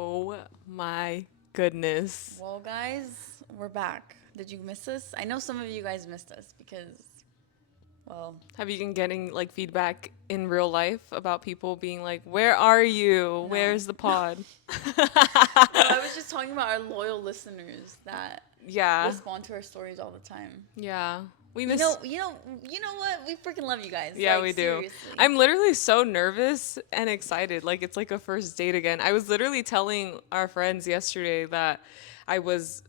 Oh my goodness. Well, guys, we're back. Did you miss us? I know some of you guys missed us because, well, Have you been getting like feedback in real life about people being like, "Where are you? no. Where's the pod?" No, I was just talking about our loyal listeners that Yeah. respond to our stories all the time. Yeah. We You miss know, you know, you know what? We freaking love you guys. Yeah, Like we do. seriously. I'm literally so nervous and excited. Like it's like a first date again. I was literally telling our friends yesterday that I was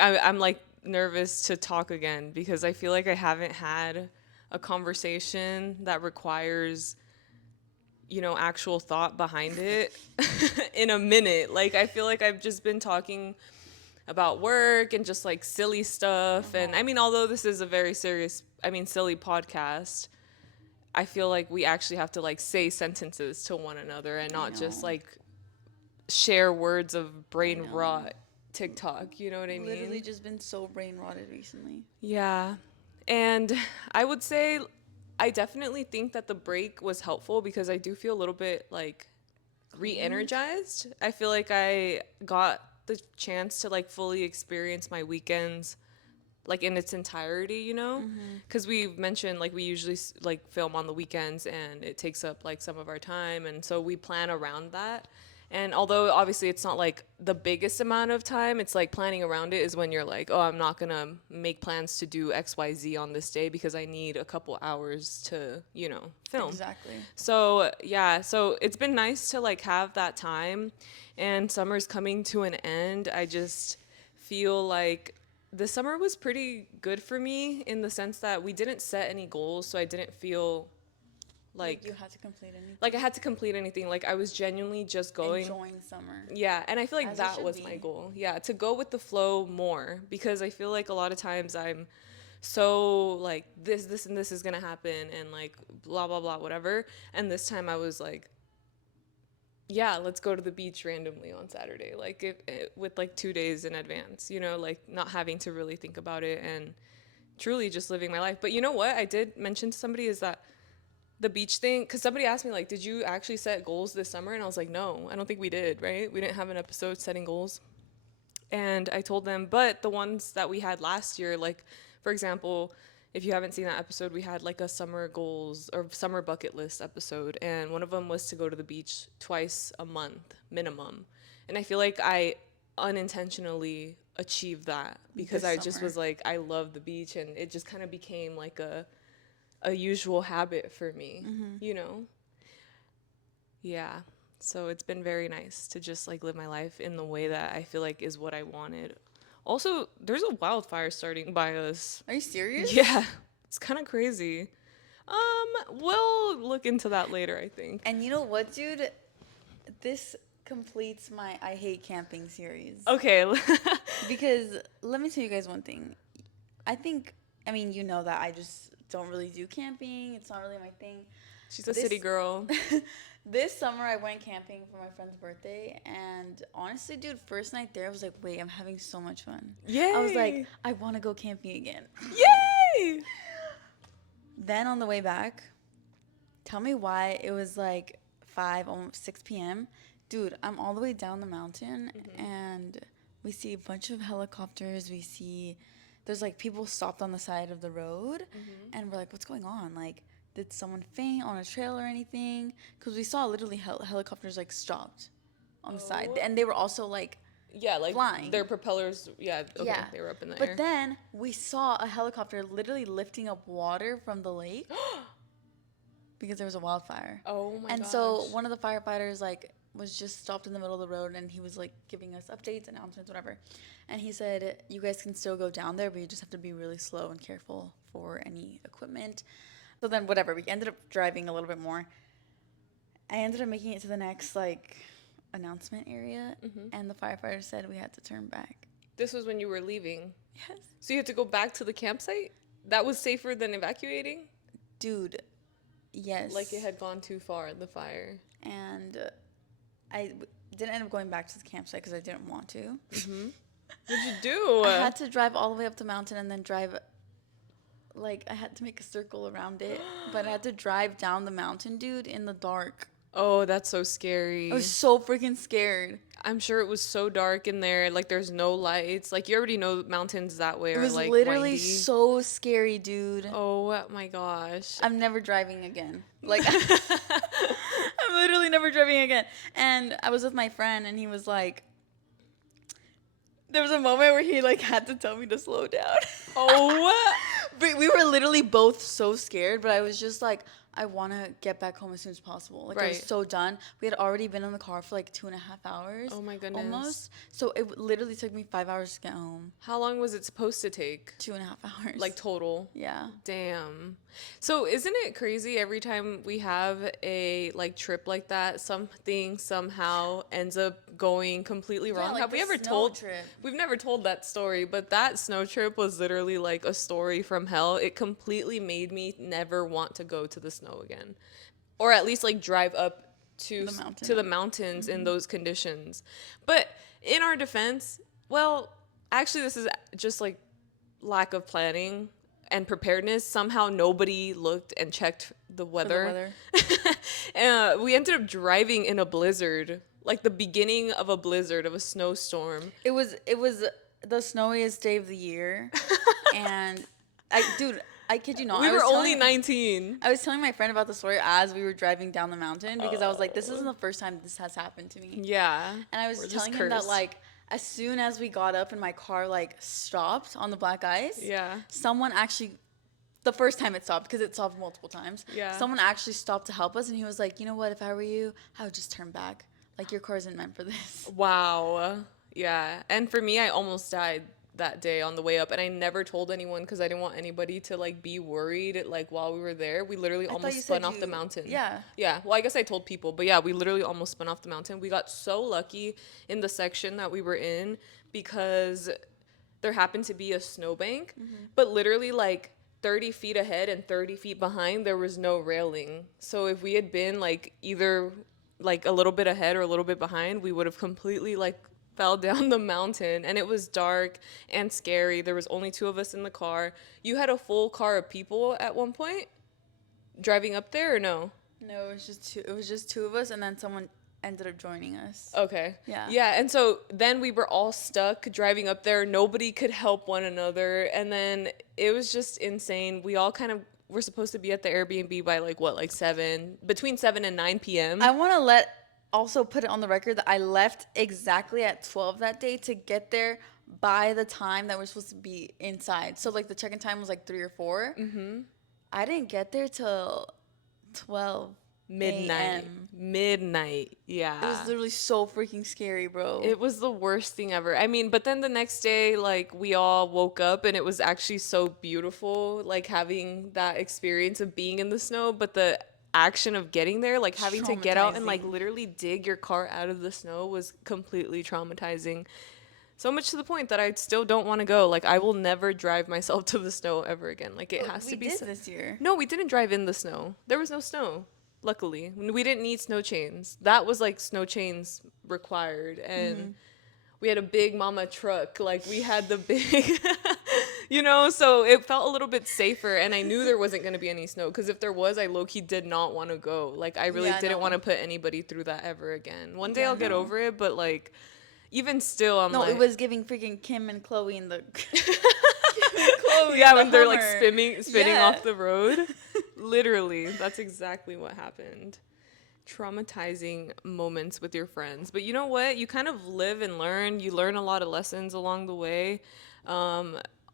I'm like nervous to talk again because I feel like I haven't had a conversation that requires, actual thought behind it in a minute. Like I feel like I've just been talking about work and just like silly stuff. And I mean, although this is a very silly podcast, I feel like we actually have to like say sentences to one another and I not just know. like share words of I brain know. rot TikTok. You know what I Literally mean? just been so brain rotted recently. Yeah. And I would say I definitely think that the break was helpful because I do feel a little bit like Cleaned. re-energized. I feel like I got the chance to like fully experience my weekends like in its entirety, because we've mentioned like we usually like film on the weekends and it takes up like some of our time, and so we plan around that. And although obviously it's not like the biggest amount of time, it's like planning around it is when you're like, oh, I'm not gonna make plans to do XYZ on this day because I need a couple hours to, film. Exactly. So yeah, so it's been nice to like have that time, and summer's coming to an end. I just feel like the summer was pretty good for me in the sense that we didn't set any goals, so I didn't feel Like like you had to complete anything. like I had to complete anything. Like I was genuinely just going. Enjoying summer. Yeah, and I feel like As it that should was my be. goal. Yeah, to go with the flow more because I feel like a lot of times I'm so like this and this is going to happen and like blah blah blah whatever. And this time I was like, yeah, let's go to the beach randomly on Saturday, like with like 2 days in advance, like not having to really think about it and truly just living my life. But you know what I did mention to somebody is that the beach thing, because somebody asked me like, did you actually set goals this summer? And I was like, no, I don't think we did. Right, we didn't have an episode setting goals. And I told them, but the ones that we had last year, like for example, if you haven't seen that episode, we had like a summer goals or summer bucket list episode, and one of them was to go to the beach twice a month minimum. And I feel like I unintentionally achieved that because This I just summer. was like, I love the beach, and it just kind of became like a usual habit for me, you know? Yeah. So it's been very nice to just like live my life in the way that I feel like is what I wanted. Also, there's a wildfire starting by us. Are you serious? Yeah. It's kind of crazy. We'll look into that later, I think. And you know what, dude? This completes my I hate camping series. Okay. Because let me tell you guys one thing. I think, I mean, you know that I just don't really do camping. It's not really my thing. She's a city This girl. this summer I went camping for my friend's birthday, and honestly, dude, first night there I was like, "Wait, I'm having so much fun." I was like, Yay! "I want to go camping again." Yay! Then on the way back, tell me why it was like 5, almost 6 p.m. Dude, I'm all the way down the mountain, and we see a bunch of helicopters. We see there's like people stopped on the side of the road, and we're like, "What's going on? Like, did someone faint on a trail or anything?" Because we saw literally helicopters like stopped on the side, Oh. and they were also like Yeah, like flying. their propellers, yeah, okay, Yeah. they were up in the But air. then we saw a helicopter literally lifting up water from the lake because there was a wildfire. Oh my And gosh. so one of the firefighters like was just stopped in the middle of the road, and he was like giving us updates, announcements, whatever. And he said, "You guys can still go down there, but you just have to be really slow and careful for any equipment." So then whatever, we ended up driving a little bit more. I ended up making it to the next like announcement area, and the firefighter said we had to turn back. This was when you were leaving. Yes. So you had to go back to the campsite? That was safer than evacuating? Dude, yes. Like it had gone too far, the fire. And didn't end up going back to the campsite because I didn't want to. What'd you do? I had to drive all the way up the mountain and then drive, like, I had to make a circle around it. But I had to drive down the mountain, dude, in the dark. Oh, that's so scary. I was so freaking scared. I'm sure it was so dark in there. Like there's no lights. Like you already know mountains that way It are was like literally windy. so scary, dude. Oh my gosh. I'm never driving again. Like, I'm literally never driving again. And I was with my friend, and he was like, there was a moment where he like had to tell me to slow down. Oh, But we were literally both so scared, but I was just like, I want to get back home as soon as possible. Like, I was right. so done. We had already been in the car for like 2.5 hours Oh my goodness. almost. So it literally took me 5 hours to get home. How long was it supposed to take? 2.5 hours. Like total? Yeah. Damn. So isn't it crazy every time we have a like trip like that, something somehow ends up going completely Yeah, wrong? like Have we the ever snow told trip. We've never told that story, but that snow trip was literally like a story from hell. It completely made me never want to go to the snow again. Or at least like drive up The to the mountain. mountains in those conditions. But in our defense, well, actually this is just like lack of planning and preparedness. Somehow nobody looked and checked the For the weather. weather. We ended up driving in a blizzard, like the beginning of a blizzard, of a snowstorm. It was the snowiest day of the year. And I kid you not. We were only 19. I was telling my friend about the story as we were driving down the mountain because I was like, this isn't the first time this has happened to me. Yeah. And I was We're just telling him that cursed. like as soon as we got up and my car like stopped on the black ice, Yeah. someone actually the first time it stopped because it stopped multiple times. Yeah. Someone actually stopped to help us and he was like, "You know what? If I were you, I would just turn back. Like your car isn't meant for this." Wow. Yeah. And for me, I almost died that day on the way up, and I never told anyone because I didn't want anybody to like be worried like while we were there. We literally I thought almost you spun said off the you mountain. Yeah. Yeah. Well, I guess I told people, but yeah, we literally almost spun off the mountain. We got so lucky in the section that we were in because there happened to be a snowbank, but literally like 30 feet ahead and 30 feet behind, there was no railing. So if we had been like either like a little bit ahead or a little bit behind, we would have completely like fell down the mountain, and it was dark and scary. There was only two of us in the car. You had a full car of people at one point driving up there or no? No, it was just two of us and then someone ended up joining us. Okay. Yeah. Yeah, and so then we were all stuck driving up there. Nobody could help one another, and then it was just insane. We all kind of were supposed to be at the Airbnb by like what, like 7, between 7 and 9 p.m. I want to also put it on the record that I left exactly at 12 that day to get there by the time that we're supposed to be inside. So like the check-in time was like 3 or 4. Mm-hmm. I didn't get there till 12 Midnight. a.m. Midnight. Yeah. It was literally so freaking scary, bro. It was the worst thing ever. I mean, but then the next day, like, we all woke up and it was actually so beautiful, like, having that experience of being in the snow. But the action of getting there, like, having to get out and, like, Traumatizing. literally dig your car out of the snow was completely traumatizing. So much to the point that I still don't want to go. Like, I will never drive myself to the snow ever again. Like, it has we to be. did this year. No, we didn't drive in the snow. There was no snow. Luckily, we didn't need snow chains. That was like snow chains required, and we had a big mama truck. Like we had the big, so it felt a little bit safer. And I knew there wasn't going to be any snow because if there was, I low key did not want to go. Like I really Yeah, didn't no. want to put anybody through that ever again. One day Yeah, I'll get no. over it, but like even still, I'm No, like, it was giving freaking Kim and Chloe in the yeah, in the when they're like Hummer. spinning Yeah. off the road. Literally, that's exactly what happened. Traumatizing moments with your friends. But you know what? You kind of live and learn. You learn a lot of lessons along the way.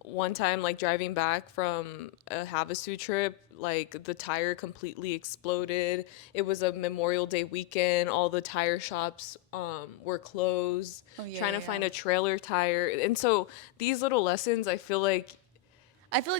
One time, like driving back from a Havasu trip, like the tire completely exploded. It was a Memorial Day weekend. All the tire shops were closed. Oh, yeah, trying yeah, to find yeah. a trailer tire. And so these little lessons, I feel like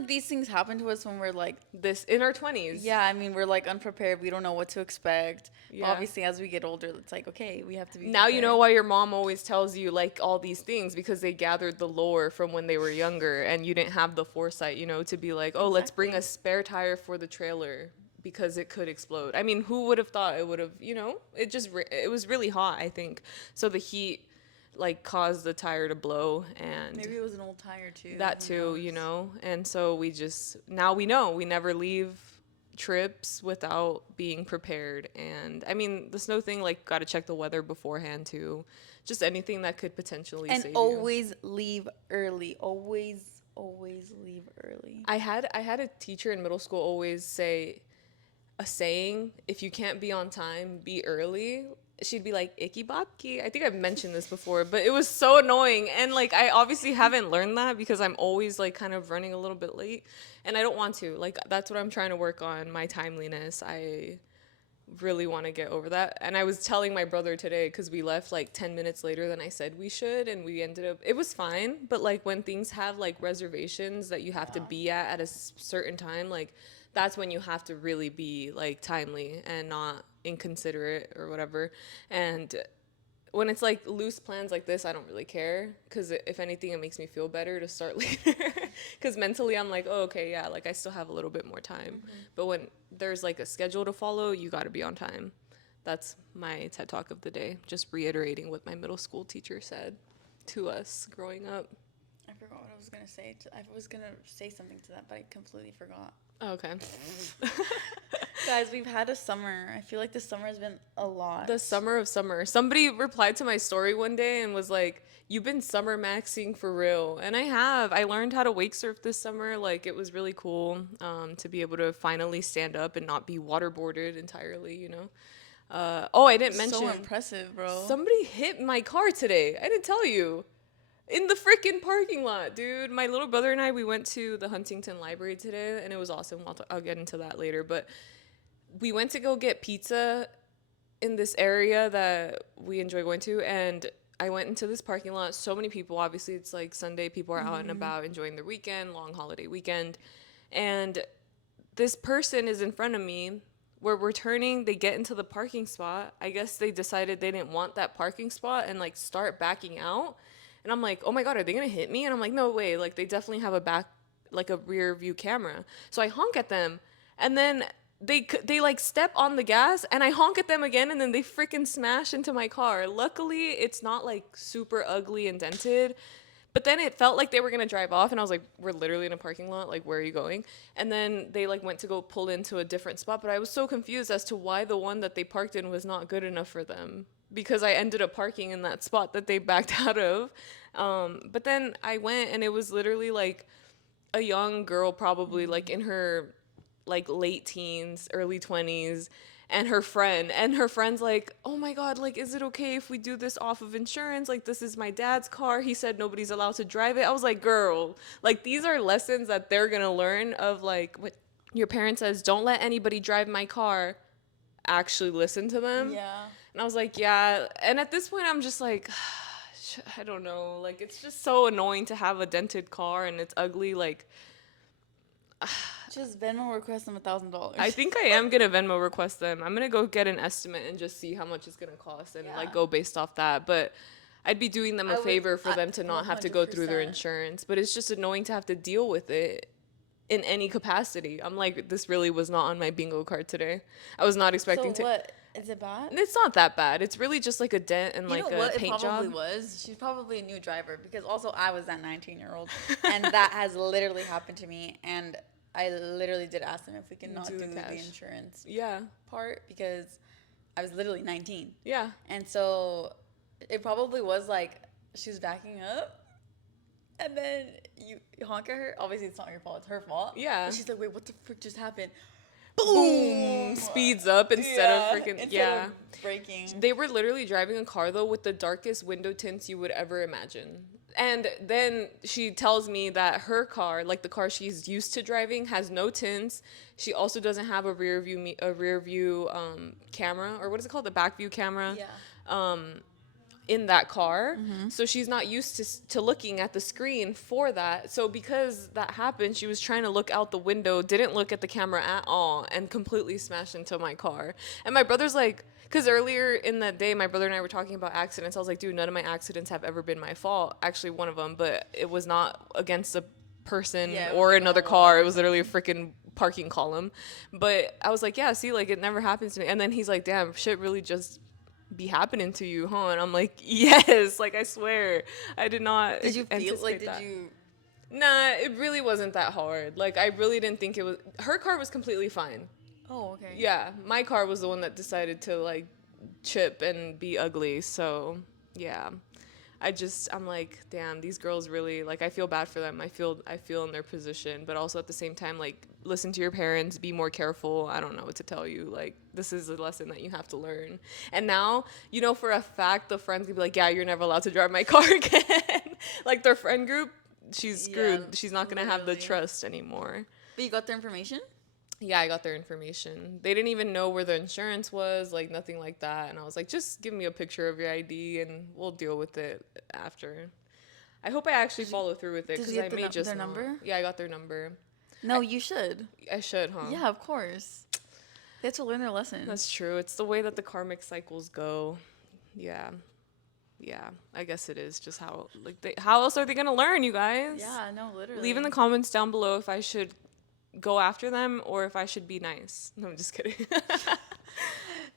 these things happen to us when we're like, this in our 20s. yeah, I mean, we're like unprepared. We don't know what to expect. Yeah. But obviously, as we get older, it's like, okay, we have to be Now you know prepared. why your mom always tells you like all these things, because they gathered the lore from when they were younger and you didn't have the foresight, to be like, oh, let's bring a Exactly. spare tire for the trailer because it could explode. I mean, who would have thought it would have, it was really hot, I think. So the heat like caused the tire to blow, and Maybe it was an old tire too. that Who too, knows? and so now we know we never leave trips without being prepared. And I mean, the snow thing, like, got to check the weather beforehand too. Just anything that could potentially And save you. always leave early. Always leave early. I had a teacher in middle school always say a saying, if you can't be on time, be early. She'd be like, icky babki. I think I've mentioned this before, but it was so annoying. And like, I obviously haven't learned that because I'm always like kind of running a little bit late. And I don't want to. Like, that's what I'm trying to work on, my timeliness. I really want to get over that. And I was telling my brother today because we left like 10 minutes later than I said we should. And we ended up, it was fine. But like when things have like reservations that you have to be at a certain time, like that's when you have to really be like timely and not inconsiderate or whatever. And when it's like loose plans like this, I don't really care because if anything, it makes me feel better to start later. Because mentally, I'm like, oh, okay, yeah, like I still have a little bit more time. But when there's like a schedule to follow, you got to be on time. That's my TED Talk of the day. Just reiterating what my middle school teacher said to us growing up. I forgot what I was gonna say. I was gonna say something to that, but I completely forgot. Oh, okay. Guys, we've had a summer. I feel like this summer has been a lot. The summer of summer. Somebody replied to my story one day and was like, "You've been summer maxing for real." And I have. I learned how to wake surf this summer. Like, it was really cool to be able to finally stand up and not be waterboarded entirely, you know? Oh, I didn't mention. So impressive, bro. Somebody hit my car today. I didn't tell you. In the freaking parking lot, dude. My little brother and I, we went to the Huntington Library today, and it was awesome. I'll get into that later. But we went to go get pizza in this area that we enjoy going to, and I went into this parking lot. So many people. Obviously, it's like Sunday. People are out and about enjoying their weekend, long holiday weekend. And this person is in front of me. We're turning, they get into the parking spot. I guess they decided they didn't want that parking spot and like start backing out. And I'm like, oh my God, are they gonna hit me? And I'm like, no way. Like, they definitely have a back, like a rear view camera. So I honk at them, and then they like step on the gas, and I honk at them again, and then they freaking smash into my car. Luckily, it's not like super ugly and dented. But then it felt like they were gonna drive off, and I was like, "We're literally in a parking lot. Like, where are you going?" And then they like went to go pull into a different spot, but I was so confused as to why the one that they parked in was not good enough for them because I ended up parking in that spot that they backed out of. But then I went, and it was literally like a young girl, probably like in her like late teens, early 20s, and her friend's like, oh my God, like, is it okay if we do this off of insurance? Like, this is my dad's car. He said nobody's allowed to drive it. I was like, girl, like, these are lessons that they're gonna learn of like what your parent says, don't let anybody drive my car, actually listen to them. Yeah. And I was like, yeah. And at this point, I'm just like, I don't know, like, it's just so annoying to have a dented car and it's ugly. Like, Just Venmo request them $1,000. I think I am gonna Venmo request them. I'm gonna go get an estimate and just see how much it's gonna cost and like Yeah. go based off that. But I'd be doing them a I would- favor for I- them to not have to go through their 100%. insurance. But it's just annoying to have to deal with it in any capacity. I'm like, this really was not on my bingo card today. I was not expecting So to. what? Is it bad? It's not that bad. It's really just like a dent and You like know a what? It paint probably job. was. She's probably a new driver because also I was that 19-year-old, and that has literally happened to me. And I literally did ask them if we can not Do do the the cash. insurance Yeah, part because I was literally 19, yeah. and so it probably was like she was backing up, and then you honk at her. Obviously, it's not your fault; it's her fault. Yeah. And she's like, "Wait, what the frick just happened?" Boom! Speeds up instead of freaking instead yeah. of braking. They were literally driving a car though with the darkest window tints you would ever imagine. And then she tells me that her car, like the car she's used to driving, has no tints. She also doesn't have a rear view camera, or what is it called, the back view camera. Yeah. In that car. So she's not used to looking at the screen for that. So because that happened, she was trying to look out the window, didn't look at the camera at all, and completely smashed into my car. And my brother's like, because earlier in that day, my brother and I were talking about accidents. I was like, dude, none of my accidents have ever been my fault. Actually, one of them, but it was not against a person Yeah, it was or like on another a wall car. or It was literally a freaking parking column. But I was like, yeah, see, like, it never happens to me. And then he's like, damn, shit really just be happening to you, huh? And I'm like, yes, like, I swear, I did not. Did you feel like? anticipate Did that. you? Nah, it really wasn't that hard. Like, I really didn't think it was. Her car was completely fine. Oh, okay. Yeah, my car was the one that decided to like chip and be ugly. So, yeah. I'm like, damn, these girls really like I feel bad for them. I feel in their position, but also at the same time like listen to your parents, be more careful. I don't know what to tell you. Like this is a lesson that you have to learn. And now, for a fact the friends can be like, "Yeah, you're never allowed to drive my car again." Like their friend group, she's Yeah, screwed. She's not going to have the literally. trust anymore. But you got their information? Yeah, I got their information. They didn't even know where the insurance was, like nothing like that. And I was like, just give me a picture of your ID and we'll deal with it after. I hope I actually follow through with it Did because you I get may just their not. number? Yeah, I got their number. No, you should. I should, huh? Yeah, of course. They have to learn their lesson. That's true. It's the way that the karmic cycles go. Yeah. Yeah, I guess it is just how else are they gonna learn, you guys? Yeah, no, literally. Leave in the comments down below if I should go after them or if I should be nice. No, I'm just kidding.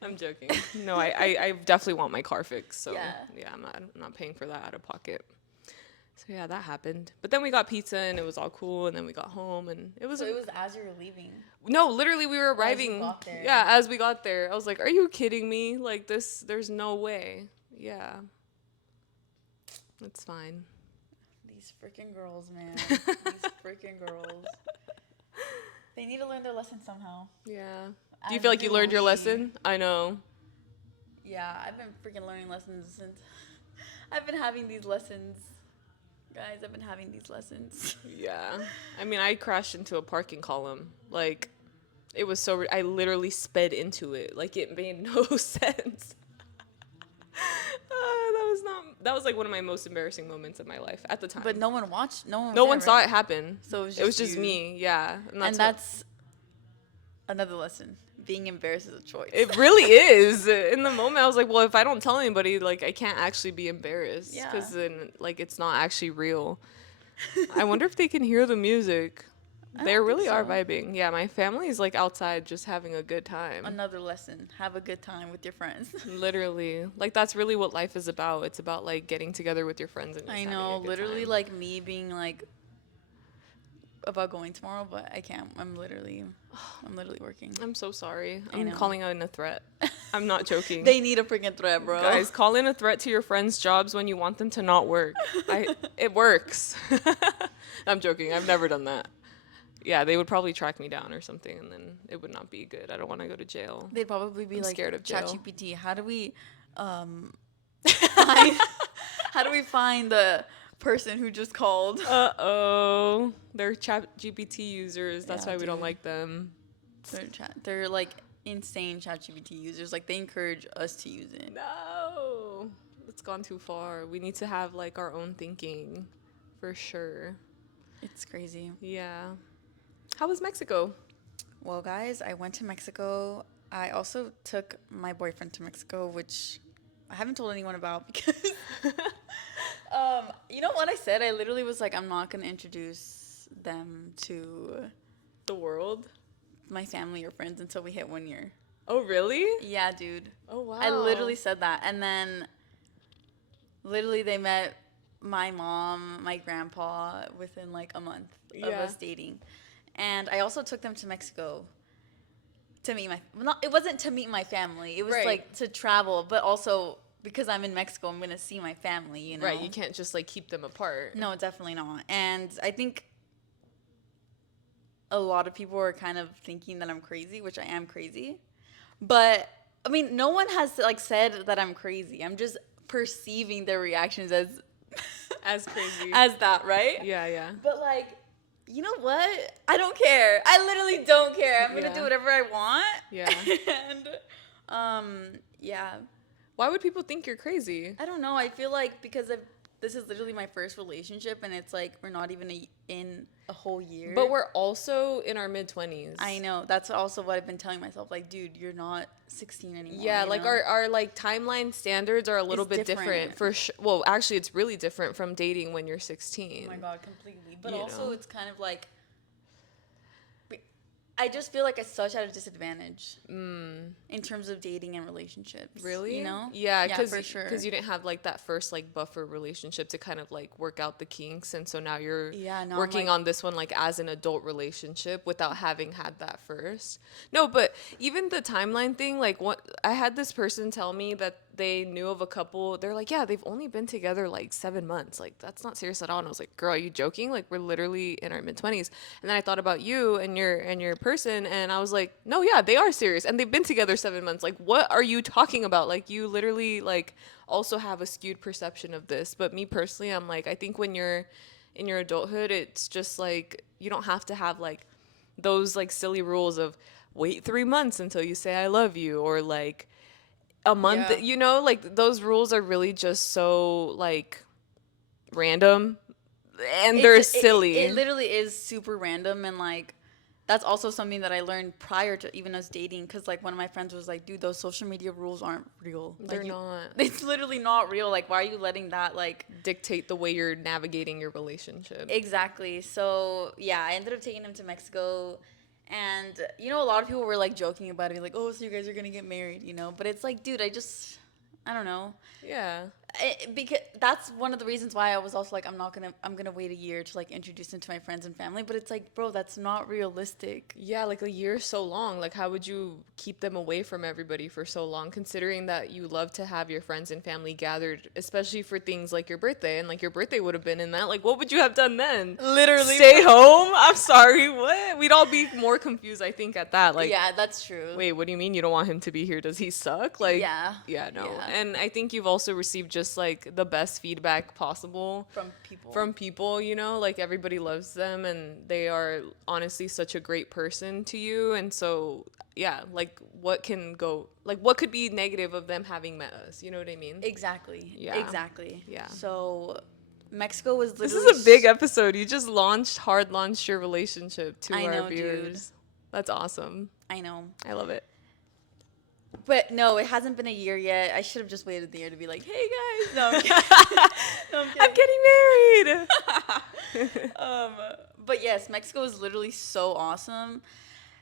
I'm joking. No, I definitely want my car fixed. So yeah, I'm not paying for that out of pocket. So yeah, that happened. But then we got pizza and it was all cool. And then we got home and it was. So it was as you were leaving. No, literally we were arriving. As you got there. Yeah, as we got there, I was like, "Are you kidding me? Like this? There's no way." Yeah. It's fine. These freaking girls, man. These freaking girls. They need to learn their lesson somehow. Yeah. Do you feel like you learned your lesson? I know. Yeah, I've been freaking learning lessons since I've been having these lessons. Guys, I've been having these lessons. Yeah. I mean, I crashed into a parking column. Like, it was I literally sped into it. Like, it made no sense. That was like one of my most embarrassing moments of my life at the time. But no one watched. No one. No one saw it happen. So it was just you. Me. Yeah. And that's another lesson. Being embarrassed is a choice. It really is. In the moment, I was like, well, if I don't tell anybody, like, I can't actually be embarrassed. Yeah. Because then, like, it's not actually real. I wonder if they can hear the music. They really are vibing. Yeah, my family is like outside just having a good time. Another lesson. Have a good time with your friends. Literally. Like that's really what life is about. It's about like getting together with your friends and just having a good literally time. like me being like about going tomorrow, but I can't. I'm literally working. I'm so sorry. I'm calling in a threat. I'm not joking. They need a freaking threat, bro. Guys, call in a threat to your friends' jobs when you want them to not work. It works. I'm joking. I've never done that. Yeah, they would probably track me down or something, and then it would not be good. I don't want to go to jail. They'd probably be like, scared of jail. ChatGPT, how do we find the person who just called? Uh-oh. They're ChatGPT users. That's why we don't like them. They're like insane ChatGPT users. Like they encourage us to use it. No. It's gone too far. We need to have like our own thinking for sure. It's crazy. Yeah. How was Mexico? Well, guys, I went to Mexico. I also took my boyfriend to Mexico, which I haven't told anyone about because, you know what I said? I literally was like, I'm not going to introduce them to the world, my family or friends until we hit 1 year. Oh, really? Yeah, dude. Oh, wow. I literally said that. And then literally they met my mom, my grandpa within like a month of us dating. And I also took them to Mexico to meet it wasn't to meet my family. It was like to travel, but also because I'm in Mexico, I'm going to see my family, you know? Right, you can't just like keep them apart. No, definitely not. And I think a lot of people are kind of thinking that I'm crazy, which I am crazy. But I mean, no one has like said that I'm crazy. I'm just perceiving their reactions as crazy. As that, right? Yeah. But like, you know what? I don't care. I literally don't care. I'm gonna do whatever I want. Yeah. And yeah. Why would people think you're crazy? I don't know. I feel like because this is literally my first relationship, and it's like we're not even in a whole year. But we're also in our mid-20s. I know. That's also what I've been telling myself. Like, dude, you're not 16 anymore. Yeah, like our like timeline standards are a little bit different for sure. Well, actually, it's really different from dating when you're 16. Oh my god, completely. But also, it's kind of like I just feel like it's such at a disadvantage in terms of dating and relationships. You Really? know? Yeah, Yeah, because for sure. you didn't have like that first like buffer relationship to kind of like work out the kinks, and so now you're Yeah, no, I'm working like, on this one like as an adult relationship without having had that first. No, but even the timeline thing, like what I had this person tell me that they knew of a couple. They're like, yeah, they've only been together like 7 months. Like that's not serious at all. And I was like, girl, are you joking? Like we're literally in our mid 20s. And then I thought about you and your person, and I was like, no, yeah, they are serious, and they've been together 7 months. Like, what are you talking about? Like, you literally like also have a skewed perception of this. But me personally, I'm like, I think when you're in your adulthood, it's just like you don't have to have like those like silly rules of wait 3 months until you say I love you, or like a month, yeah. like those rules are really just so like random, and they're It silly. literally is super random, and like that's also something that I learned prior to even us dating, because like one of my friends was like, dude, those social media rules aren't real. They're Like you, not it's literally not real. Like why are you letting that like dictate the way you're navigating your relationship. exactly? So yeah, I ended up taking him to Mexico. And you know, a lot of people were like joking about it, like, "Oh, so you guys are gonna get married," you know? But it's like, dude, I don't know. Yeah. Because that's one of the reasons why I was also like, I'm gonna wait a year to like introduce him to my friends and family. But it's like, bro, that's not realistic. Yeah, like a year is so long. Like, how would you keep them away from everybody for so long, considering that you love to have your friends and family gathered, especially for things like your birthday? And like, your birthday would have been in that. Like, what would you have done then? Literally, Stay home? I'm sorry, what? We'd all be more confused, I think, at that. Like, yeah, that's true. wait, what do you mean you don't want him to be here? Does he suck? Like, Yeah, yeah, no. yeah, And I think you've also received just like the best feedback possible from people. from people, like everybody loves them and they are honestly such a great person to you. And so, yeah, like what could be negative of them having met us? You know what I mean? Exactly. Yeah. Exactly. Yeah. So, Mexico was This literally. is a big episode. You just hard launched your relationship to I our know, dude. viewers. That's awesome. I know. I love it. But no, it hasn't been a year yet. I should have just waited the year to be like, hey guys. No, I'm kidding. No, I'm I'm kidding. getting married. But yes, Mexico is literally so awesome.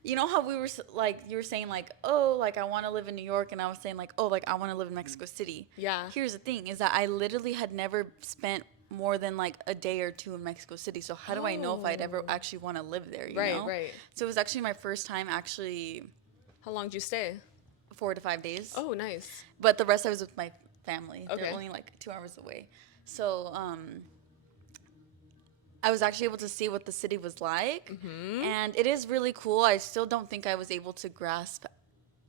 You know how we were like, you were saying like, oh, like I want to live in New York, and I was saying like, oh, like I want to live in Mexico City. Yeah. Here's the thing: is that I literally had never spent more than like a day or two in Mexico City. So how do I know if I'd ever Oh. actually want to live there? You Right, know? right. So it was actually my first time, actually, How long did you stay? 4 to 5 days. Oh, nice. But the rest I was with my family. Okay. They're only like 2 hours away. So I was actually able to see what the city was like, and it is really cool. I still don't think I was able to grasp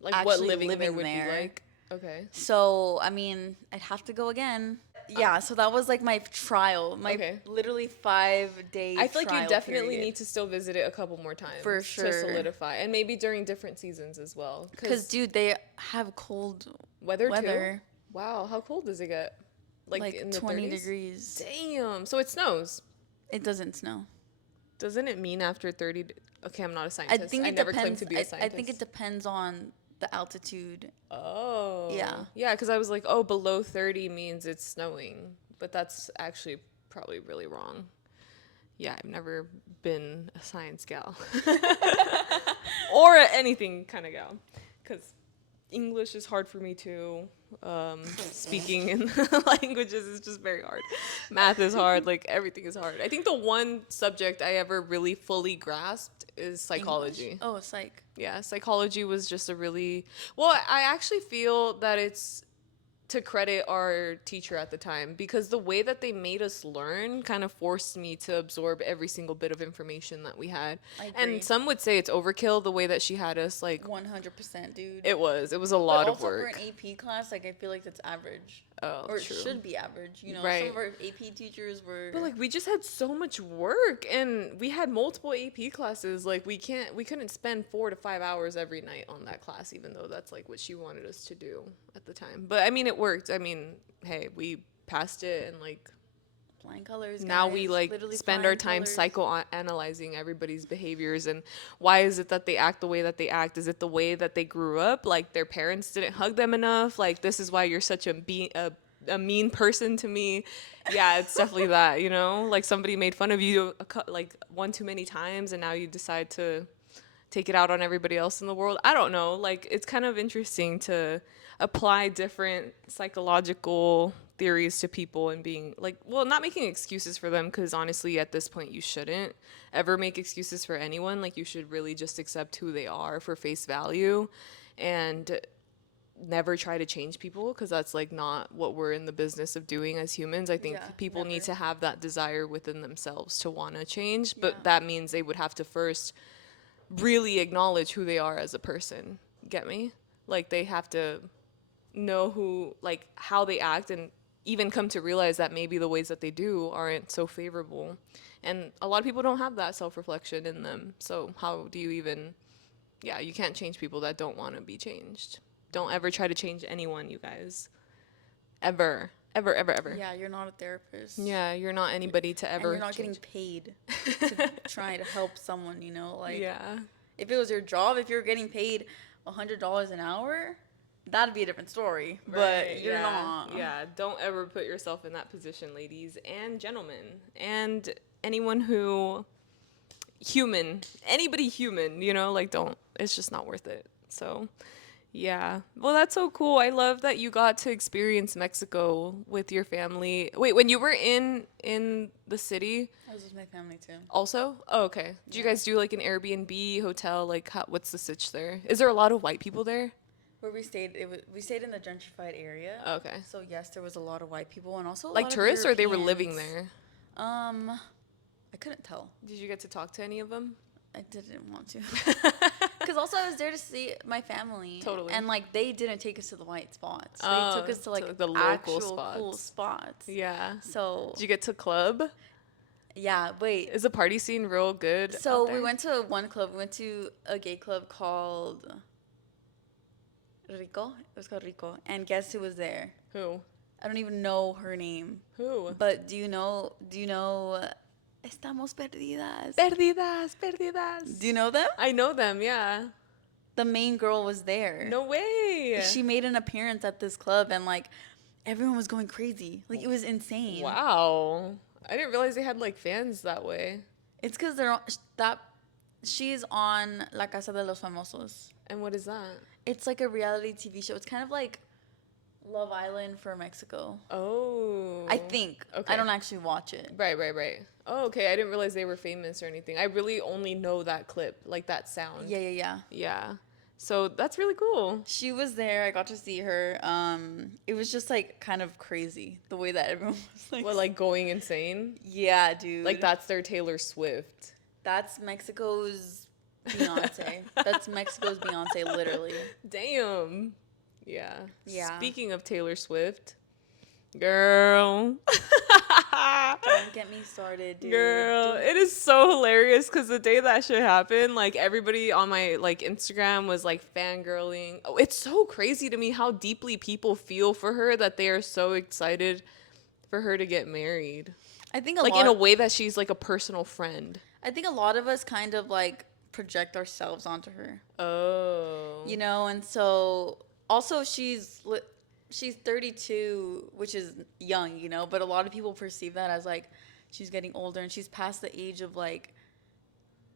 Like what actually living there living would there. be like. Okay. So I mean, I'd have to go again. Yeah, so that was like my trial, my Okay. literally 5 day. I feel like you trial definitely period. need to still visit it a couple more times For to sure. solidify, and maybe during different seasons as well. Because dude, they have cold weather weather, too. Wow, how cold does it get? like in the 20 30s? degrees. Damn. So it snows. It doesn't snow. Doesn't it mean after 30? Okay, I'm not a I scientist. think I it never depends. claimed to be a I scientist. think it depends on the altitude. Oh. Yeah. Yeah, because I was like, oh, below 30 means it's snowing. But that's actually probably really wrong. Yeah, I've never been a science gal. Or anything kind of gal. Because English is hard for me too. Speaking in languages is just very hard. Math is hard. Like, everything is hard. I think the one subject I ever really fully grasped is psychology. English? Oh, psych. Yeah, psychology was just a really well, I actually feel that it's to credit our teacher at the time, because the way that they made us learn kind of forced me to absorb every single bit of information that we had. I agree. And some would say it's overkill the way that she had us, like 100%, dude. it was a But lot of also for work. an AP class, like I feel like that's average. Oh, Or it true. should be average. You know, Right. some of our AP teachers were. But like we just had so much work, and we had multiple AP classes. Like we couldn't spend 4 to 5 hours every night on that class, even though that's like what she wanted us to do at the time. But I mean, it worked. I mean, hey, we passed it, and like flying colors. now we guys. like Literally spend our flying time colors. psychoanalyzing everybody's behaviors, and why is it that they act the way that they act? Is it the way that they grew up? Like their parents didn't hug them enough? Like this is why you're such a mean person to me. Yeah, it's definitely that, like somebody made fun of you like one too many times, and now you decide to take it out on everybody else in the world. I don't know. Like, it's kind of interesting to apply different psychological theories to people and being like, well, not making excuses for them, because honestly, at this point, you shouldn't ever make excuses for anyone. Like, you should really just accept who they are for face value and never try to change people, because that's like not what we're in the business of doing as humans. I think Yeah, people need never. to have that desire within themselves to want to change, Yeah. but that means they would have to first really acknowledge who they are as a person. Get me? Like, they have to know who, like, how they act, and even come to realize that maybe the ways that they do aren't so favorable. And a lot of people don't have that self-reflection in them. So how do you even, yeah, you can't change people that don't want to be changed. Don't ever try to change anyone, you guys. Ever. Ever, ever, ever. Yeah, you're not a therapist. Yeah, you're not anybody to And ever you're not getting change. paid to try to help someone, you know? Like, Yeah. if it was your job, if you're getting paid $100 an hour, that'd be a different story. But Right, you're yeah, not. yeah. Don't ever put yourself in that position, ladies and gentlemen, and anyone who human, anybody human, you know, like, don't. It's just not worth it. So, yeah. Well, that's so cool. I love that you got to experience Mexico with your family. Wait, when you were in the city I was with my family too. also? Oh, okay. Do you Yeah. guys do like an Airbnb hotel? Like, what's the sitch there? Is there a lot of white people there? Where we stayed in the gentrified area. Okay. So yes, there was a lot of white people and also a Like lot of tourists, or they were living Europeans. there? I couldn't tell. Did you get to talk to any of them? I didn't want to. Because also I was there to see my family. Totally. And like they didn't take us to the white spots. Oh, They took us to like the local actual cool spots. spots. Yeah. So Did you get to club? yeah, wait. Is the party scene real good? So out we there? went to one club. We went to a gay club called Rico. It was called Rico. And guess who was there? Who? I don't even know her name. Who? But do you know Estamos Perdidas? Perdidas, perdidas. Do you know them? I know them, yeah. The main girl was there. No way. She made an appearance at this club and like everyone was going crazy. Like it was insane. Wow. I didn't realize they had like fans that way. It's because she's on La Casa de los Famosos. And what is that? It's like a reality TV show. It's kind of like Love Island for Mexico. Oh. I think. Okay. I don't actually watch it. Right, right, right. Oh, okay. I didn't realize they were famous or anything. I really only know that clip, like that sound. Yeah, yeah, yeah. Yeah. So that's really cool. She was there. I got to see her. It was just like kind of crazy the way that everyone was like. What, like going insane? Yeah, dude. Like that's their Taylor Swift. That's Mexico's Beyonce. That's Mexico's Beyonce, literally. Damn. Yeah. Yeah. Speaking of Taylor Swift, girl. Don't get me started, dude. Girl, it is so hilarious because the day that shit happened, like everybody on my like Instagram was like fangirling. Oh, it's so crazy to me how deeply people feel for her, that they are so excited for her to get married. I think Like in a way that she's like a personal friend. I think a lot of us kind of like project ourselves onto her. Oh. You know, and so also she's 32, which is young, you know, but a lot of people perceive that as like she's getting older and she's past the age of like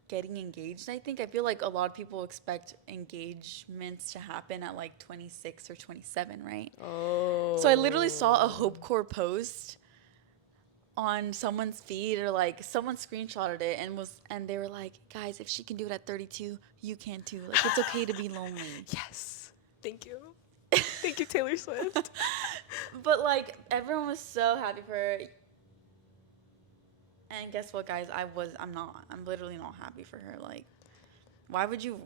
getting engaged. I think I feel like a lot of people expect engagements to happen at like 26 or 27, right? Oh. So I literally saw a Hope Corps post on someone's feed, or like someone screenshotted it and they were like, guys, if she can do it at 32, you can too. Like it's okay to be lonely. Yes. Thank you. Thank you, Taylor Swift. But like everyone was so happy for her. And guess what, guys? I'm not. I'm literally not happy for her. Like, why would you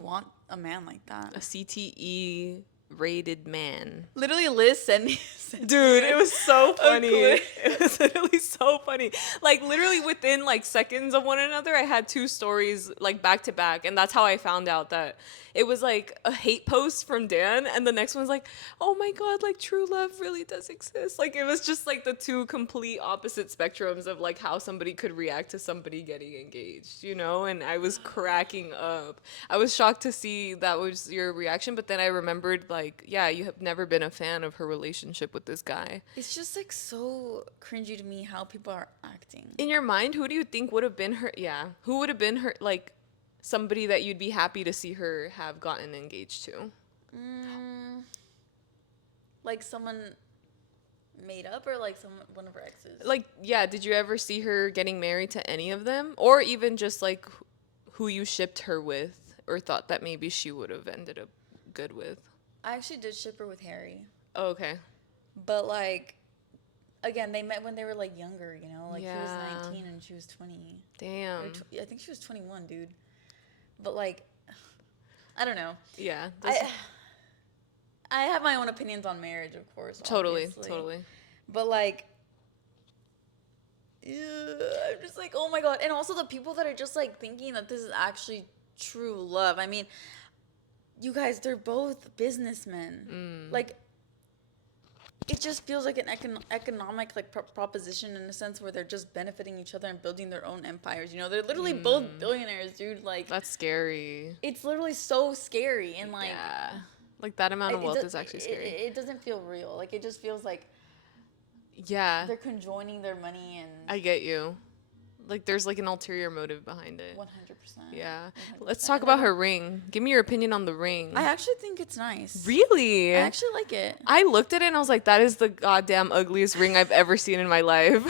want a man like that? A CTE rated man. Literally, Liz sent me. Dude, it was so funny. clip. It was literally so funny. Like literally within like seconds of one another, I had two stories like back to back, and that's how I found out that it was like a hate post from Dan, and the next one's like, oh my god, like true love really does exist. Like it was just like the two complete opposite spectrums of like how somebody could react to somebody getting engaged, you know? And I was cracking up. I was shocked to see that was your reaction, but then I remembered like, yeah, you have never been a fan of her relationship with this guy. It's just like so cringy to me how people are acting. In your mind, who do you think would have been her? Yeah, who would have been her? Like, Somebody that you'd be happy to see her have gotten engaged to. Mm, like someone made up or like one of her exes? Like, yeah, did you ever see her getting married to any of them? Or even just like who you shipped her with or thought that maybe she would have ended up good with? I actually did ship her with Harry. Oh, okay. But like again, they met when they were like younger, you know? Like he was Yeah. 19 and she was 20. Damn. I think she was 21, dude. But like I don't know. Yeah. I have my own opinions on marriage, of course. Totally. Obviously. Totally. But like ew, I'm just like, oh my god. And also the people that are just like thinking that this is actually true love. I mean, you guys, they're both businessmen. Like, it just feels like an economic like proposition in a sense where they're just benefiting each other and building their own empires. You know, they're literally both billionaires, dude. Like, That's scary. it's literally so scary and like, Yeah. Like that amount of wealth is actually scary. It doesn't feel real. Like, it just feels like Yeah. they're conjoining their money and I get you. Like there's like an ulterior motive behind it. 100%. Yeah. 100%. Let's talk about her ring. Give me your opinion on the ring. I actually think it's nice. Really? I actually like it. I looked at it and I was like, that is the goddamn ugliest ring I've ever seen in my life.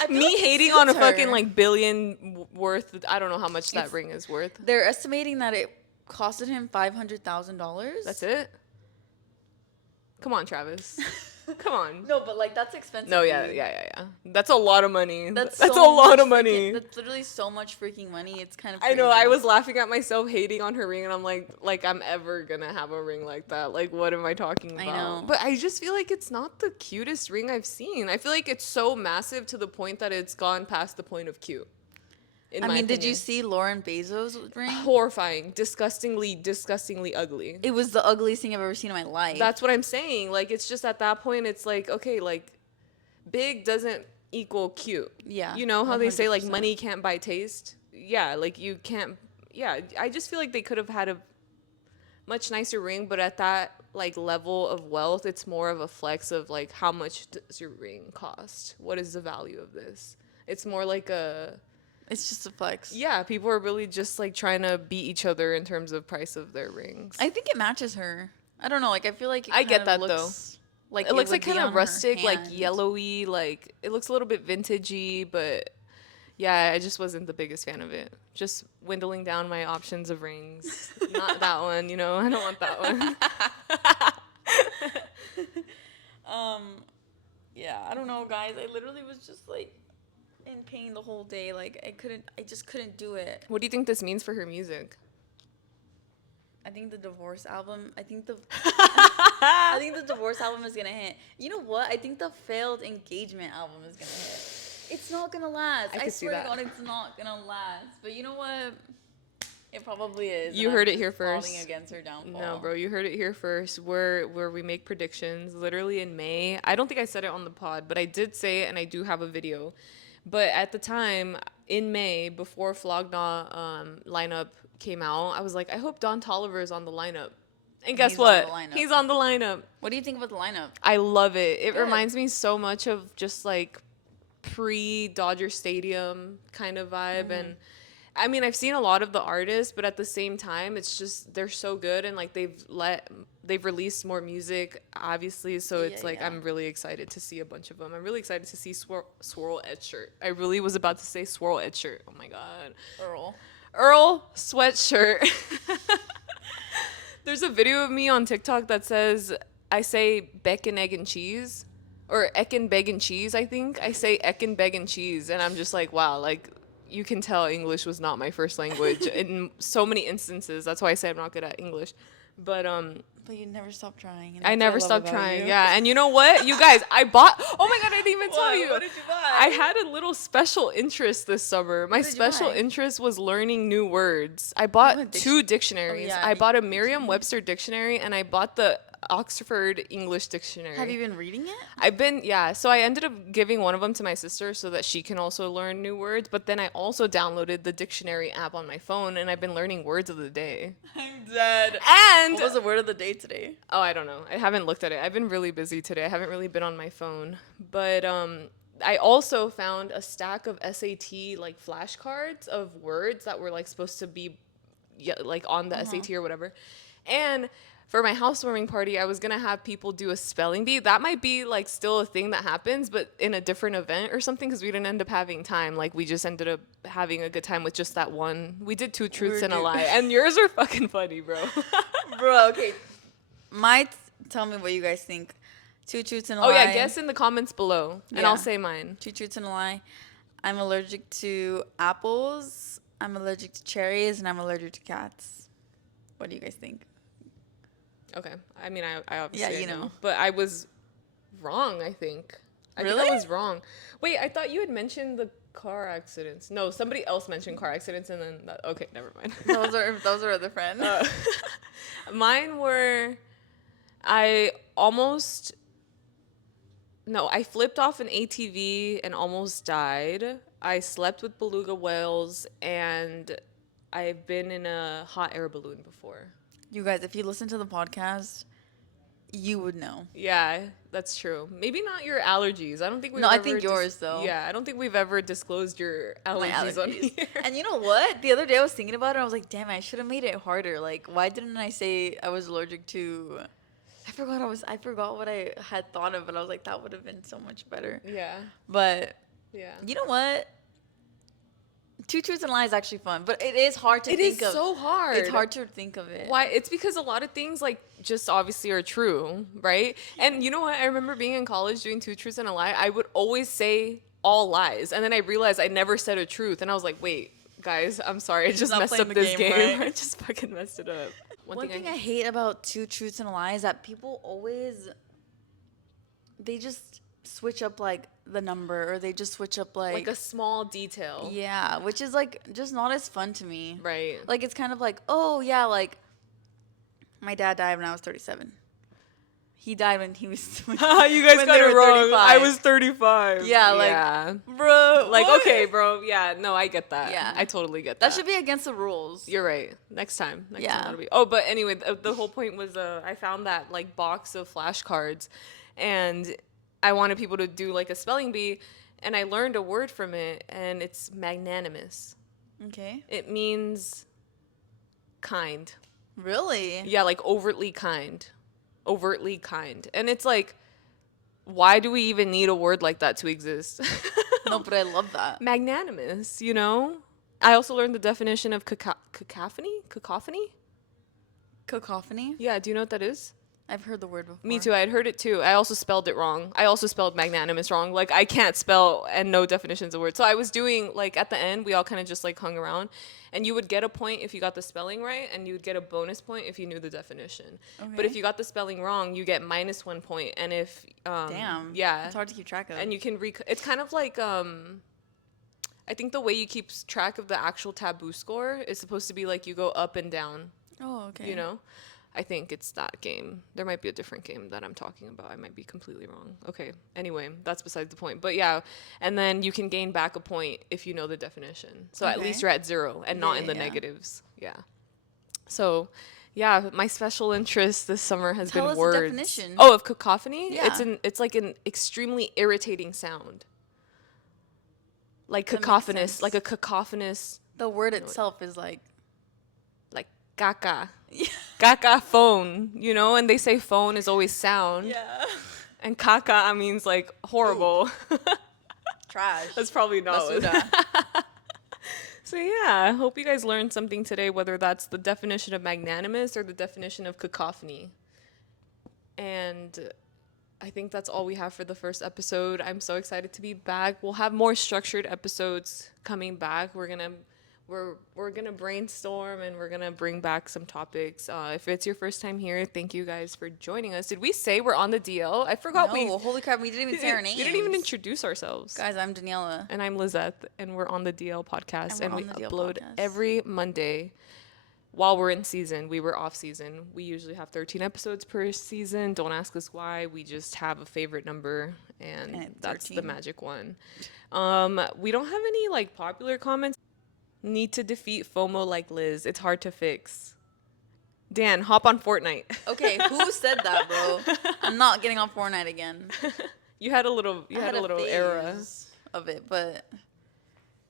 I feel Me like it hating on a suits her. fucking like billion worth. I don't know how much that ring is worth. They're estimating that it costed him $500,000. That's it? Come on, Travis. Come on. No, but like that's expensive. No, yeah. dude. That's a lot of money. That's a so lot much of money. That's literally so much freaking money. It's kind of. I know. crazy. I was laughing at myself hating on her ring, and I'm like I'm ever gonna have a ring like that. Like, what am I talking about? I know. But I just feel like it's not the cutest ring I've seen. I feel like it's so massive to the point that it's gone past the point of cute. I mean, did you see Lauren Bezos' ring? Horrifying, disgustingly ugly. It was the ugliest thing I've ever seen in my life. That's what I'm saying. Like, it's just at that point, it's like, okay, like, big doesn't equal cute. Yeah. You know how they say, like, 100%. money can't buy taste? Yeah, like, you can't. Yeah, I just feel like they could have had a much nicer ring, but at that, like, level of wealth, it's more of a flex of, like, how much does your ring cost? What is the value of this? It's more like a. It's just a flex. Yeah, people are really just like trying to beat each other in terms of price of their rings. I think it matches her. I don't know. Like I feel like I get that looks like it looks would like be kind on of her rustic, like hand. yellowy, like it looks a little bit vintagey, but yeah, I just wasn't the biggest fan of it. Just dwindling down my options of rings. Not that one, you know. I don't want that one. Yeah, I don't know, guys. I literally was just like in pain the whole day. Like I just couldn't do it. What do you think this means for her music? I think the divorce album. I think the divorce album is gonna hit. You know what? I think the failed engagement album is gonna hit. It's not gonna last. I I could see swear to that. God, it's not gonna last. But you know what? It probably is. You and heard I'm it here just falling first. against her downfall. No, bro, you heard it here first. Where we make predictions, literally in May. I don't think I said it on the pod, but I did say it, and I do have a video. But at the time, in May, before Flogna lineup came out, I was like, I hope Don Toliver is on the lineup. And guess He's on what? the lineup. He's on the lineup. What do you think about the lineup? I love it. It Good. reminds me so much of just like pre-Dodger Stadium kind of vibe. And I mean, I've seen a lot of the artists, but at the same time, it's just they're so good, and like they've released more music, obviously. So it's like I'm really excited to see a bunch of them. I'm really excited to see Swirl Ed Shirt. I really was about to say Swirl Ed Shirt. Oh my god, Earl sweatshirt. There's a video of me on TikTok that says I say bacon, egg, and cheese, or Ekin, beg, and cheese. I think I say Ekin, beg, and cheese, and I'm just like, wow, like. You can tell English was not my first language in so many instances. That's why I say I'm not good at English. But you never stop trying. And I that's never what love stopped about trying. you. Yeah, and you know what? You guys, I bought. Oh my god, I didn't even tell you. What did you buy? I had a little special interest this summer. My did you special buy? interest was learning new words. I bought What two dictionaries. yeah, I bought a Merriam-Webster dictionary, and I bought the Oxford English Dictionary. Have you been reading it? Yeah. So I ended up giving one of them to my sister so that she can also learn new words. But then I also downloaded the dictionary app on my phone, and I've been learning words of the day. I'm dead. And What was the word of the day today? oh, I don't know. I haven't looked at it. I've been really busy today. I haven't really been on my phone. But I also found a stack of SAT like flashcards of words that were like supposed to be, yeah, like on the SAT or whatever. And for my housewarming party, I was gonna have people do a spelling bee. That might be like still a thing that happens, but in a different event or something, because we didn't end up having time. Like we just ended up having a good time with just that one. We did two truths and a lie, and yours are fucking funny, bro. Bro, okay. Tell me what you guys think. Two truths and a Oh lie. yeah, guess in the comments below, and I'll say mine. Two truths and a lie. I'm allergic to apples. I'm allergic to cherries, and I'm allergic to cats. What do you guys think? Okay. I mean, I obviously Yeah, you I know, know. but I was wrong. I think. I think Really? I was wrong. Wait, I thought you had mentioned the car accidents. No, somebody else mentioned car accidents, and then okay, never mind. Those are other friends. Mine were, I almost, no, I flipped off an ATV and almost died. I slept with beluga whales, and I've been in a hot air balloon before. You guys, if you listen to the podcast, you would know. Yeah, that's true. Maybe not your allergies. I don't think we've No, I ever think yours, though. Yeah, I don't think we've ever disclosed your allergies, on here. And you know what? The other day I was thinking about it. I was like, damn, I should have made it harder. Like, why didn't I say I was allergic to? I forgot what I had thought of, but I was like, that would have been so much better. Yeah. But Yeah. you know what? Two truths and lies is actually fun, but it is hard to think of. It is so hard. It's hard to think of it. Why? It's because a lot of things like just obviously are true, right? And you know what? I remember being in college doing two truths and a lie. I would always say all lies, and then I realized I never said a truth, and I was like, wait, guys, I'm sorry, I just not messed playing up the this game, game. right? I just fucking messed it up. One thing I hate about two truths and a lie is that people always, they just switch up like the number, or they just switch up like a small detail. yeah, which is like just not as fun to me. Right. Like it's kind of like, oh yeah, like my dad died when I was 37. He died when he was. You guys when got they it were wrong. 35. I was 35. Yeah, like, yeah. bro. Like, what? okay, bro. Yeah, no, I get that. Yeah. I totally get that. That should be against the rules. You're right. Next time. Next Yeah. time that'll be. Oh, but anyway, the whole point was I found that like box of flashcards, and I wanted people to do like a spelling bee, and I learned a word from it, and it's magnanimous. Okay. It means kind. Really? Yeah, like overtly kind. Overtly kind. And it's like, why do we even need a word like that to exist? No, but I love that. Magnanimous, you know? I also learned the definition of cacophony. Cacophony? Yeah, do you know what that is? I've heard the word before. Me too. I had heard it too. I also spelled it wrong. I also spelled magnanimous wrong. Like, I can't spell and no definitions of words. So I was doing, like, at the end, we all kind of just, like, hung around. And you would get a point if you got the spelling right, and you would get a bonus point if you knew the definition. Okay. But if you got the spelling wrong, you get minus 1 point. And if, damn. Yeah. It's hard to keep track of. And you can, it's kind of like, I think the way you keep track of the actual taboo score is supposed to be, like, you go up and down. Oh, okay. You know? I think it's that game. There might be a different game that I'm talking about. I might be completely wrong. Okay. Anyway, that's besides the point. But yeah, and then you can gain back a point if you know the definition. So at least you're at 0 and not in the negatives. Yeah. So, yeah, my special interest this summer has Tell been us words. the definition. Oh, of cacophony? Yeah. It's like an extremely irritating sound. Like That makes cacophonous, sense. like a cacophonous. The word itself is like Caca. Caca phone, you know, and they say phone is always sound. yeah. And caca means like horrible. Trash. That's probably not what. Basura. So yeah, I hope you guys learned something today, whether that's the definition of magnanimous or the definition of cacophony. And I think that's all we have for the first episode. I'm so excited to be back. We'll have more structured episodes coming back. We're gonna brainstorm, and we're gonna bring back some topics. If it's your first time here, thank you guys for joining us. Did we say we're on the DL? I forgot. No, holy crap, we didn't even say our names. We didn't even introduce ourselves. Guys, I'm Daniella. And I'm Lizeth, and we're on the DL podcast, and we upload podcast every Monday while we're in season. We were off season. We usually have 13 episodes per season. Don't ask us why. We just have a favorite number, and that's the magic one. We don't have any like popular comments. Need to defeat FOMO like Liz. It's hard to fix. Dan, hop on Fortnite. Okay, who said that, bro? I'm not getting on Fortnite again. You I had had a a little era. phase of it, but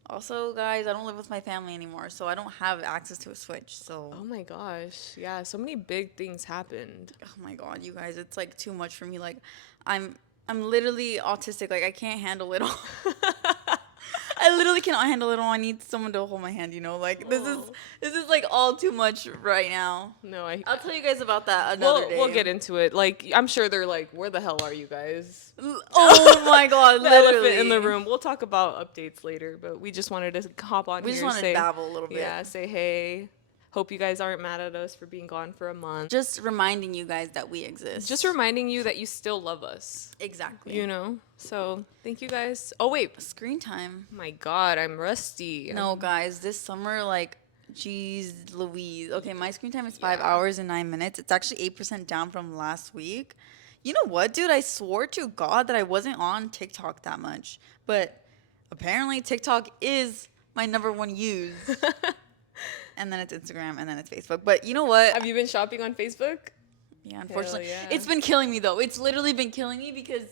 also, guys, I don't live with my family anymore, so I don't have access to a Switch. So, Oh my gosh. Yeah, so many big things happened. oh my God, you guys, it's like too much for me. Like, I'm I'm literally autistic. Like, I can't handle it all. I literally cannot handle it all. I need someone to hold my hand. Like Oh. this is like all too much right now. No, I I'll tell you guys about that another we'll day. get into it. Like I'm sure they're like, where the hell are you guys? Oh my God, The elephant in the literally. room. We'll talk about updates later, but we just wanted to hop on We just here and want to say, babble a little bit. yeah, say hey. Hope you guys aren't mad at us for being gone for a month. Just reminding you guys that we exist. Just reminding you that you still love us. Exactly. So thank you guys. Oh wait, Screen time. my God, I'm rusty. No, guys, this summer, like, geez Louise. Okay, my screen time is 5 hours and 9 minutes. It's actually 8% down from last week. You know what, dude? I swore to God that I wasn't on TikTok that much. But apparently, TikTok is my number one use. And then it's Instagram, and then it's Facebook. But you know what? Have you been shopping on Facebook? Yeah, unfortunately. yeah. It's been killing me, though. It's literally been killing me because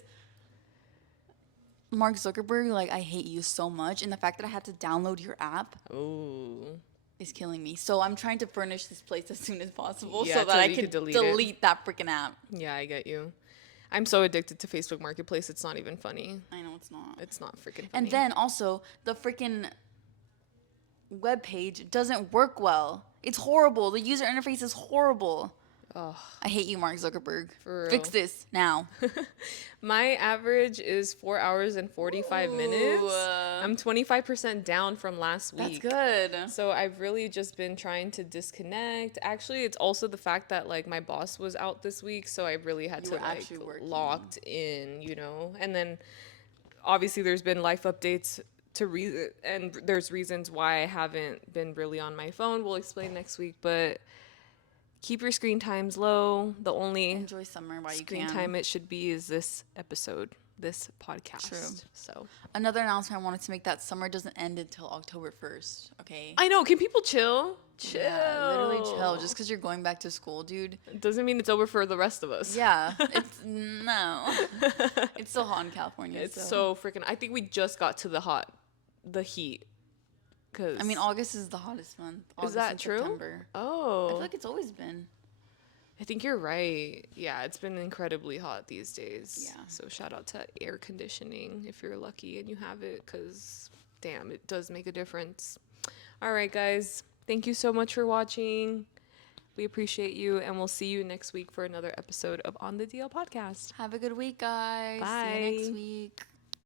Mark Zuckerberg, like, I hate you so much. And the fact that I had to download your app Ooh. is killing me. So I'm trying to furnish this place as soon as possible Yeah, so that till I you can could delete delete that freaking app. Yeah, I get you. I'm so addicted to Facebook Marketplace. It's not even funny. I know it's not. It's not freaking funny. And then also, the freaking web page doesn't work well. It's horrible. The user interface is horrible. Oh, I hate you, Mark Zuckerberg. for real. Fix this now. My average is 4 hours and 45 minutes. Ooh. I'm 25% down from last week. That's good. So I've really just been trying to disconnect. Actually, it's also the fact that like my boss was out this week, so I really had You to were like actually working. locked in, And then obviously there's been life updates and there's reasons why I haven't been really on my phone. We'll explain next week, but keep your screen times low. The only Enjoy summer while you screen can. time it should be is this episode, this podcast. True. So Another announcement I wanted to make, that summer doesn't end until October 1st, okay? I know. Can people chill? Chill. Yeah, literally chill. Just because you're going back to school, dude. Doesn't mean it's over for the rest of us. Yeah, it's no. It's still hot in California. It's so freaking. I think we just got to the heat. I mean, August is the hottest month. August is that and true? September. I Oh, feel like it's always been. I think you're right. Yeah, it's been incredibly hot these days. Yeah. So shout out to air conditioning if you're lucky and you have it, because damn, it does make a difference. All right, guys. Thank you so much for watching. We appreciate you, and we'll see you next week for another episode of On the DL podcast. Have a good week, guys. See you Bye. next week.